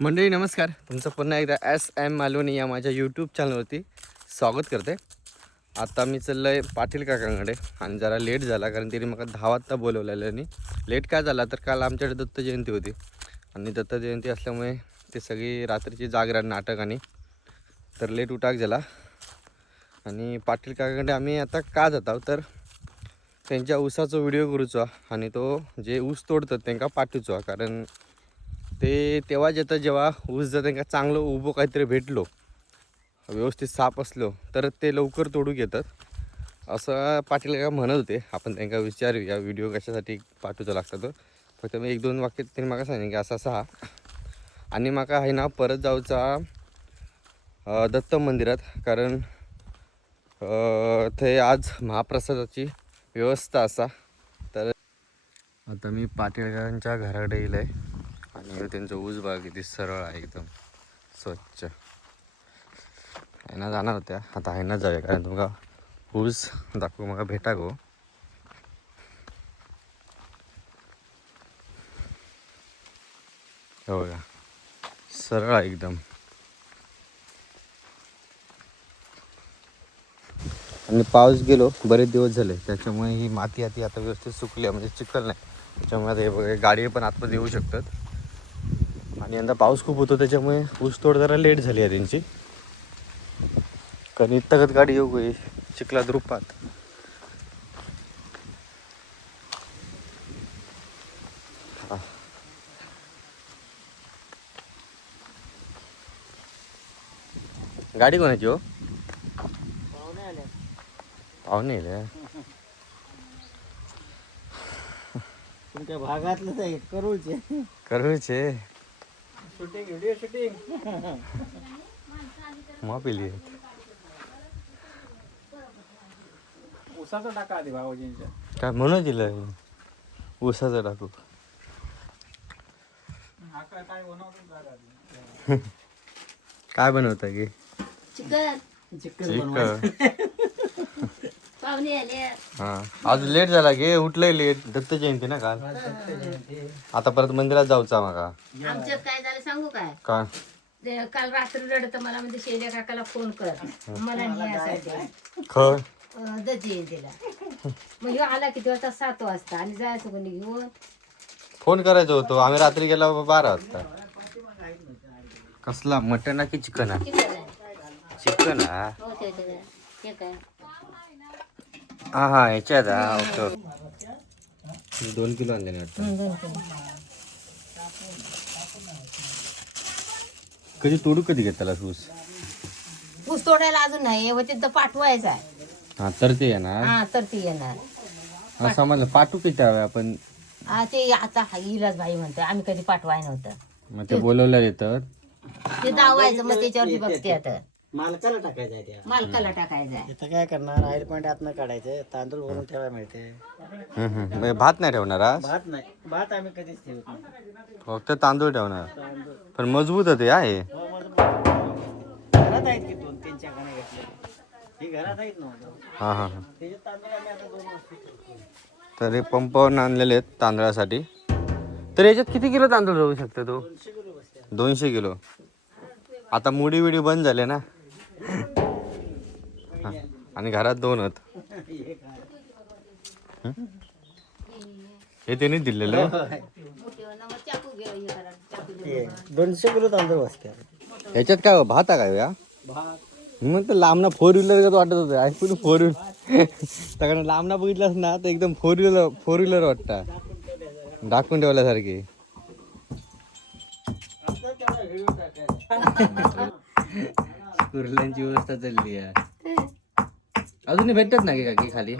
मंडळी नमस्कार, तुमचं पुन्हा एकदा SM मालवणी या माझ्या यूट्यूब चॅनलवरती स्वागत करते. आता मी चाललो आहे पाटील काकांकडे आणि जरा लेट झाला कारण त्यांनी मला 10 वाजता बोलवलेलं. आणि लेट काय झाला तर काल आमच्याकडे दत्त जयंती होती आणि दत्त जयंती असल्यामुळे ते सगळी रात्रीची जागरण नाटक आणि तर लेट उठाक झाला. आणि पाटील काकांकडे आम्ही आता का जात आहोत तर त्यांच्या ऊसाचा व्हिडिओ करूचो आणि तो जे ऊस तोडतात त्यांना पाठवचो. कारण ते तेव्हाच येतं जेव्हा ऊस जर त्यांना चांगलं उभं काहीतरी भेटलो, व्यवस्थित साप असलो तर ते लवकर तोडू घेतात असं पाटील का म्हणत होते. आपण त्यांना विचारूया व्हिडिओ कशासाठी पाठवतो लागतं. फक्त मी 1-2 वाक्य त्यांनी मला सांगितलं की असं हा आणि माका आहे ना परत जाऊचा दत्त मंदिरात. कारण ते आज महाप्रसादाची व्यवस्था असा. तर आता मी पाटीलकांच्या घराकडे येईल आहे आणि त्यांचं ऊस बघा किती सरळ आहे, एकदम स्वच्छ. आयना जाणार होत्या, आता आयना जाऊया कारण तुमका ऊस दाखवू मग भेटा गो. हो बघा सरळ आहे एकदम. आणि पाऊस गेलो बरेच दिवस झाले त्याच्यामुळे ही माती आता व्यवस्थित सुकली आहे, म्हणजे चिखल नाही. त्याच्यामुळे आता हे बघा गाडी पण आतमध्ये येऊ शकतात. आणि यंदा पाऊस खूप होतो त्याच्यामुळे ऊस तोड जरा लेट झाली आहे त्यांची. कारण इतकत गाडी येऊ गई चिखलात रूपात. गाडी कोणाची हो? पाहुणे आले. तुमच्या भागातलं आहे करूचे करूचे शूटिंग व्हिडिओ शूटिंग पिली उसाचा टाका आधी भाऊजींच्या. काय म्हणून दिलं ऊसाचं टाकू. काय बनवतो काय बनवता की चिकन चिकन पाहुणे आले. हा आज लेट झाला गे, उठलंय लेट. दत्त जयंती ना काल. आता परत मंदिरात जाऊचा मागा. आमच्यात काय झालं सांगू काय? काय ते काल रात्री रडत मला म्हणजे शेल्या काकाला फोन कर मला न्यायसाठी खळ दत्त जयंतीला. मग ह्यो आला किती वाजता? 7 वाजता. आणि जायचं कोणी घेऊन? फोन करायचो होतो आम्ही. रात्री गेला 12 वाजता. कसला मटन आहे की चिकन आहे? चिकन आहे. चिकन हा. हो ते काय हा याच्यात हा. ओके 2 किलो आणले वाटतं. कधी घेतला ऊस? ऊस तोडायला अजून नाही व तिथं पाठवायचं आहे. हा तर ते येणार. हा तर ती येणार. हा समजलं. पाठवू किती हवे आपण? हा ते आता इलाज भाई म्हणते आम्ही कधी पाठवाय नव्हतं. मग ते बोलवलं येतं ते दावायचं मग त्याच्यावरती बघते आता मालकाला टाकायचं आहे त्या. मालकाला टाकायचं आहे. इथं काय करणार ऑइल पॉईंट आतनं काढायचं, तांदूळ भरून ठेवायला मिळते. म्हणजे भात नाही ठेवणार आज? भात नाही, भात आम्ही कधीच ठेवत नाही. फक्त तांदूळ ठेवणार. तांदूळ पण मजबूत होते आहे. हो, घरात आहेत की 2-3 चाकाने घेतले. ही घरात आहेत ना हा हा हा. त्याचे तांदूळ आम्ही आता 2 वर्ष ठेवतो. तर हे पंपावरून आणलेले आहेत तांदळासाठी. तर याच्यात किती किलो तांदूळ राहू शकतो तो? 200 किलो बसते. 200 किलो. आता मुडी विडी बंद झाले ना. हा. आणि घरात 2 आहेत. हे त्यांनी दिलेलं. मोठेवाला मग चाकू घे हे करा, चाकू दे. 200 किलो तांदूळ बसते. याच्यात काय भात आहे काय या? भात मग तर लांबना 4 व्हीलर वाटत होतं. ऐकून 4 व्हीलर सगळ्यांना लांबना बघितलंस ना तर एकदम 4 व्हीलर वाटतं. दाखवून ठेवल्यासारखी. कुर्ल्यांची व्यवस्था चालली आहे. अजूनही भेटत नाही काकी खाली?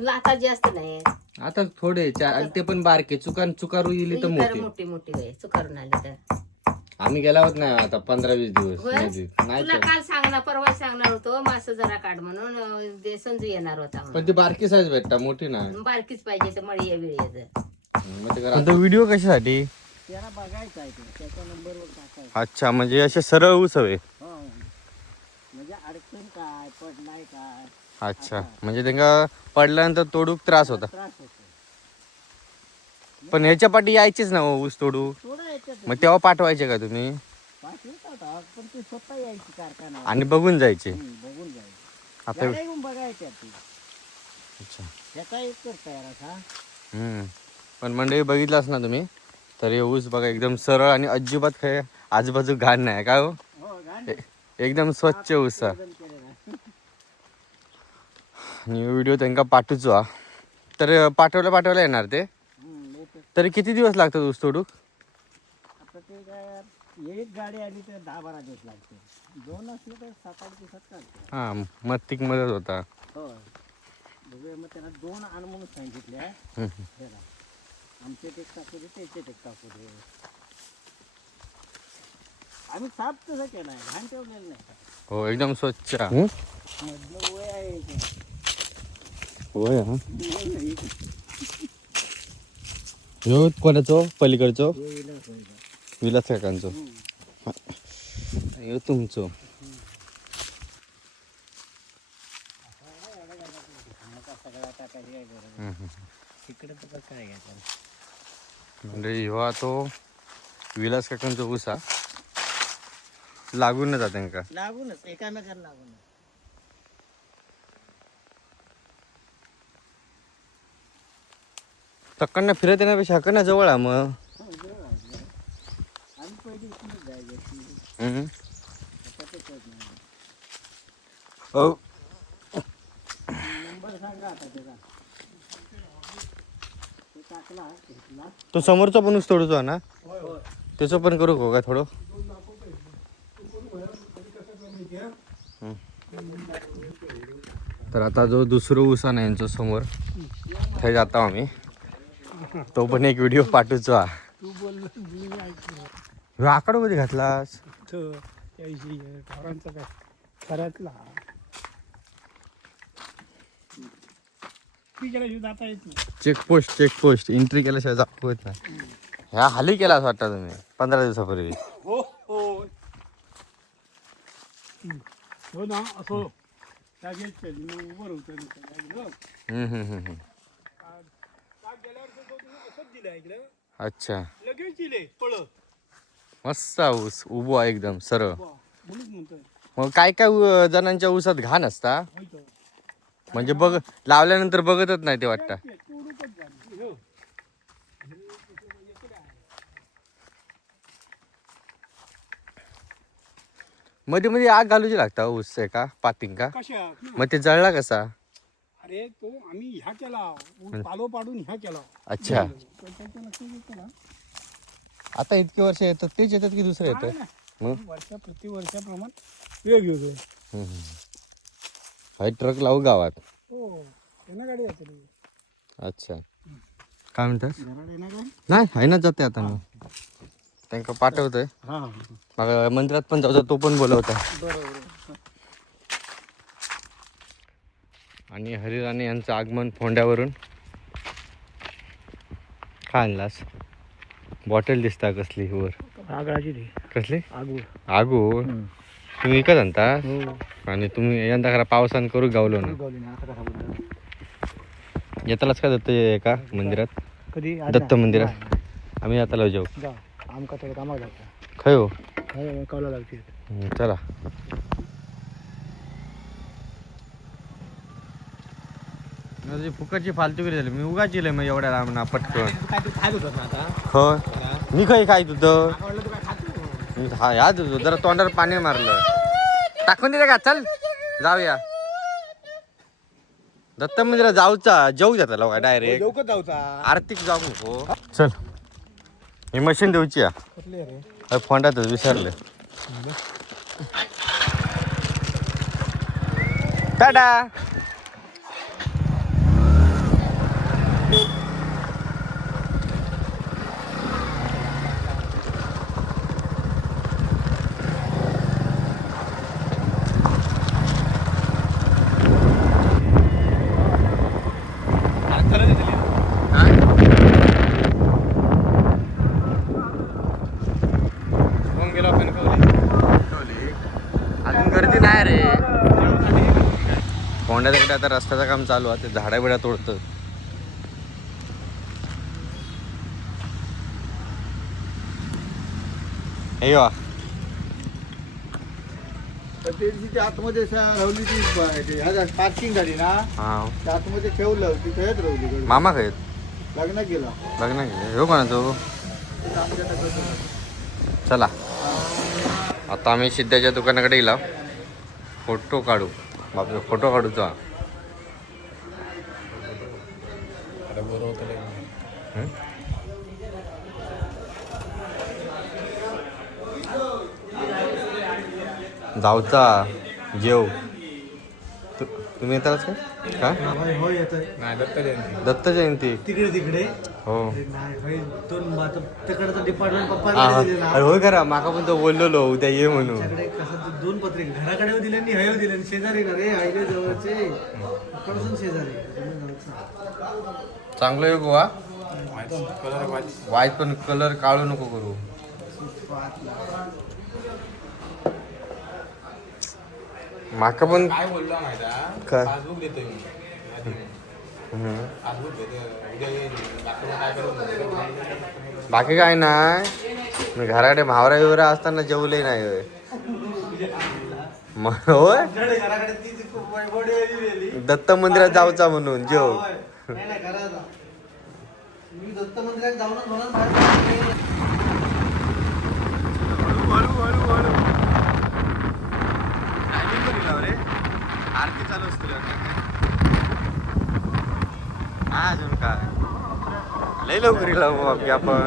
लाता जास्त नाही. आता थोडे आणि ते पण बारके. चुकारू येईल तर मोठे. मोठी मोठी होय चुकारून आली तर. आम्ही गेला होत नाही आता 15-20 दिवस होय? नदीत. नाही तुला तर. काल सांगणार परवा सांगणार होतो मास जरा काढ म्हणून ते संजू येणार होता म्हणून. पण ती बारकी साईज भेटता, मोठी नाही. बारकीच पाहिजे तर मळी या वेळी मग व्हिडिओ कशासाठी? त्याला बघायचं आहे ते, त्याच्या नंबरवर टाकायचं. अच्छा, म्हणजे असे सरळ ऊस हवे. हो. म्हणजे अडचण काय, पडलाय काय, अच्छा, म्हणजे त्यांना पडल्यानंतर तोडूक त्रास होता. त्रास होतो. पण ह्याच्या पाठी यायचेच ना हो ऊस तोडू. थोडं याच्यात मग तेव्हा पाठवायचे का तुम्ही पाठवतात पण ते स्वतः यायची कारखाना आणि बघून जायचे. बघून जायचं आता गाड्या येऊन बघायच्या ती अच्छा. त्याचा एक तर तयार असा पण मंडळी बघितलास ना तुम्ही तर हे ऊस बघा एकदम सरळ आणि अजिबात काय आजूबाजू घाण नाही काय हो. हो घाण एकदम स्वच्छ ऊस हा. बदल केलेला आणि व्हिडिओ त्यांना पाठवचो हा. तर पाठवल्या येणार ते. येतं. तरी किती दिवस लागतात ऊस तोडूक. आता ते काय एक गाडी आली तर 10-12 दिवस लागते 2 असले तर 7-8 दिवसात काढते हां मत्तिक मदत होता. हो बघूया मग त्यांना 2 आण म्हणून सांगितले हम्म. त्याला आमचे ते टाकू दे त्याचे ते टाकू दे आम्ही साफ तसं केलं आहे घाण ठेवलेलं नाही हो एकदम स्वच्छ. मधलं वय आहे ते. होय हा. वय नाही. ह्यो कोणाचो पलीकडचो हे विलास व्हायचा. विलास काकांचो. ह्यो तुमचो. सगळा टाकायची काय गरज आहे. तिकडे तर काय घ्यायचं म्हणजे ह्यो तो विलास काकांचो ऊस हा लागून जात त्यांका. लागूनच एकामेकांना लागूनच तक्कडनं फिरत येण्यापेक्षा हकडनं जवळ आहे मग. हो जवळ आहे. आम्ही पहिली इथूनच जायचं हम्म. आता ते कळत नाही हो नंबर सांगा आता त्याचा ते टाकला घेतला तो समोरचा पण ऊस तोडतो ना होय होय त्याचं पण करू का थोडं. तर आता जो दुसरं ऊस आहे ना यांच्या समोर थंय जाता आम्ही. तो पण एक व्हिडिओ पाठवतो हा. तू बोललो मी ऐकलं ह्यो आकडा कधी घातलास. ढोरांचा काय खऱ्यातला जाता येत नाही चेकपोस्ट एंट्री केल्याशिवाय दाखवत नाही. ह्या हाली केला असं वाटतं तुम्ही 15 दिवसापूर्वी. हो हो हो ना असो जागेत मग उभं होतं अच्छा लगेच दिले पळत मस्त ऊस उभो आहे एकदम सरळ. म्हणून म्हणतोय मग काय जणांच्या ऊसात घाण असता होय म्हणजे बघ लावल्यानंतर बघतच नाही ते वाटतं. मध्ये मध्ये आग घालूची लागता ऊस आहे का पातिंग का कशा मग ते जळला कसा. अरे तो आम्ही ह्या केला पालो पाडून ह्या केला अच्छा त्याच्या लक्षात केला आता इतके वर्ष येतात तेच येतात की दुसरे येतात मग प्रति वर्षाप्रमाणे वेग वेगळे हाय ट्रक लावू गावात. हो त्यांना गाडी असेल अच्छा काय म्हणतात घरात नाही आहे ना जाते आता मी त्यांना पाठवतोय. हा मग मंदिरात पण जाऊ तो पण बोलवता. बरोबर आणि हरिराणे यांचं आगमन फोंड्यावरून. काय आणलास बॉटल दिसता कसली वर आगळाची कसली आगू आगू तुम्ही विकत आणता आणि तुम्ही यंदा खरा पावसान करू गावलो ना येतालाच का दत्त का मंदिरात कधी दत्त मंदिरात आम्ही येताला जाऊ जा आमका थोडं कामाला लागतं खय हो कवला लागते चला माझी फुकटची फालतूगिरी झाली मी उगाच दिलंय मग एवढ्या लांब ना पटकन. काय तू खात होतात ना आता हो मी काही खाय तुझं आवडलं तू काय खात मी हा याद होतो जरा तोंडावर पाणी मारलं टाकून दिलं का चल जाऊया दत्त मंदिरात जाऊ देता लोक डायरेक्ट लवकर जाऊचा आर्थिक जाऊ नको चल ही मशीन देऊची या कुठले रे फोंडातच विसरले टाटा. अजून गर्दी नाही रे फोंड्याकडे आता रस्त्याचं काम चालू आहे ते झाडा बिडा तोडतं अय्यो तर ते तिथे आतमध्ये राहली ती पार्किंग झाली ना, हा त्या आतमध्ये ठेवलं तिथेच राहली. मामा काय लग्न केलं लग्न केलं हो कोणा तो. चला आता आम्ही सिद्धाच्या दुकानाकडे गेला फोटो काढू. बापरे फोटो काढूचा. जाऊचा जेव तुम्ही येताच काय हो येतोय. दत्त जयंती तिकडे हो. तिकडचं डिपार्टमेंट हा, पप्पा हा. दिले ना. अरे होय खरा माका पण तो बोललेलो उद्या ये म्हणून. त्याच्याकडे कसं 2 पत्रिका घराकडे दिले आणि हयो दिले, शेजारी ना रे हायवे जवळचे कडसून शेजारी. चांगलं आहे गोवा वाईट पण कलर काढू नको करू. माका पण काय बोललो माहिती काय? पासबुक देतोय पासबुक देतोय उद्या ये डॉक्टर काय करू. बाकी काय नाही. मी घराकडे भावरा बिवरा असताना जेवले नाही होय. होय घराकडे ती खूप दिलेली. दत्त मंदिरात जाऊचा म्हणून जेव. नाही नाही करा. मी दत्त मंदिरात जाऊनच म्हणून बाहेर आरती चालू असतील अजून काय लय लवकर गेला बाकी आपण.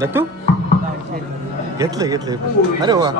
दत्तू घेतलं अरे वा.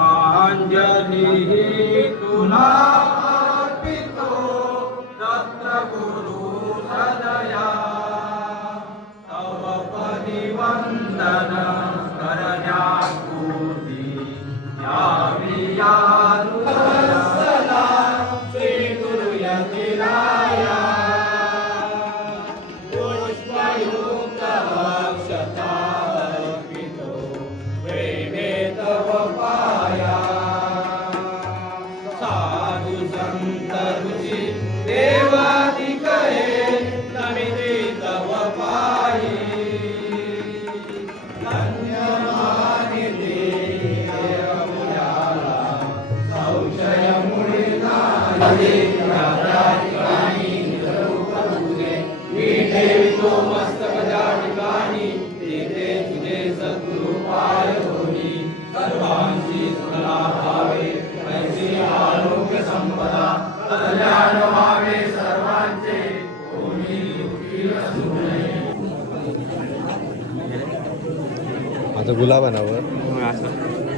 आता गुलाब आहे ना वर.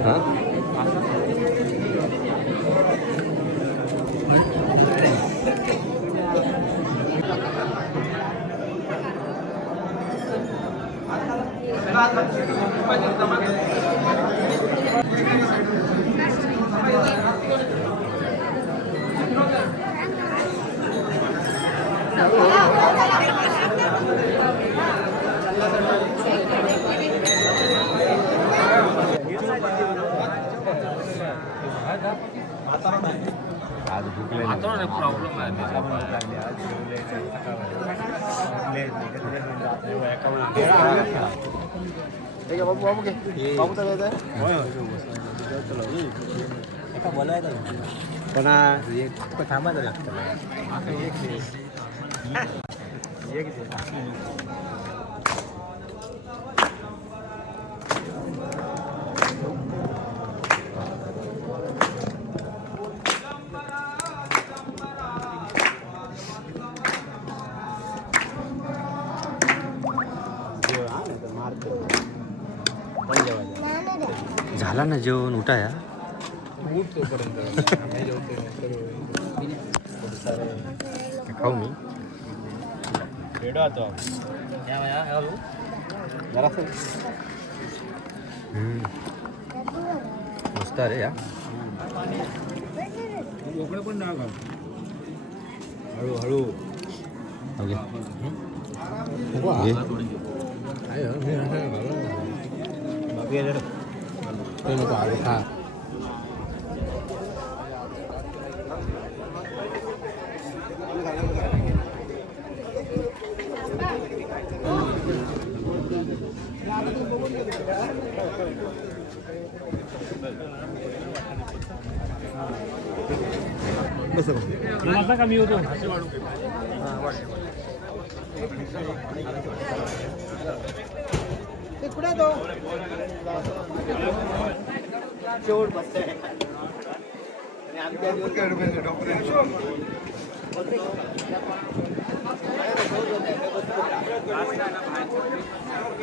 हा आज भुकले प्रॉब्लेम आहे थांबायचं लागतं. झाला ना जेवण उठा या. खाऊ मी मस्त रे या. हळूहळू घे. ते नको आलू खा. कमी होतो.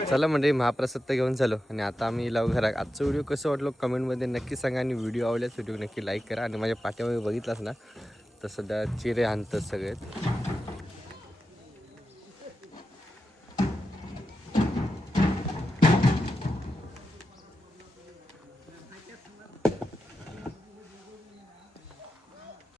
चला म्हणजे महाप्रसाद तर घेऊन झालो आणि आता आम्ही लावू घरात. आजचा व्हिडिओ कसं वाटलो कमेंटमध्ये नक्की सांगा आणि व्हिडिओ आवडल्यास व्हिडिओ नक्की लाईक करा आणि माझ्या पाठीमागे बघितलास ना तर सध्या चिरे आणतात सगळे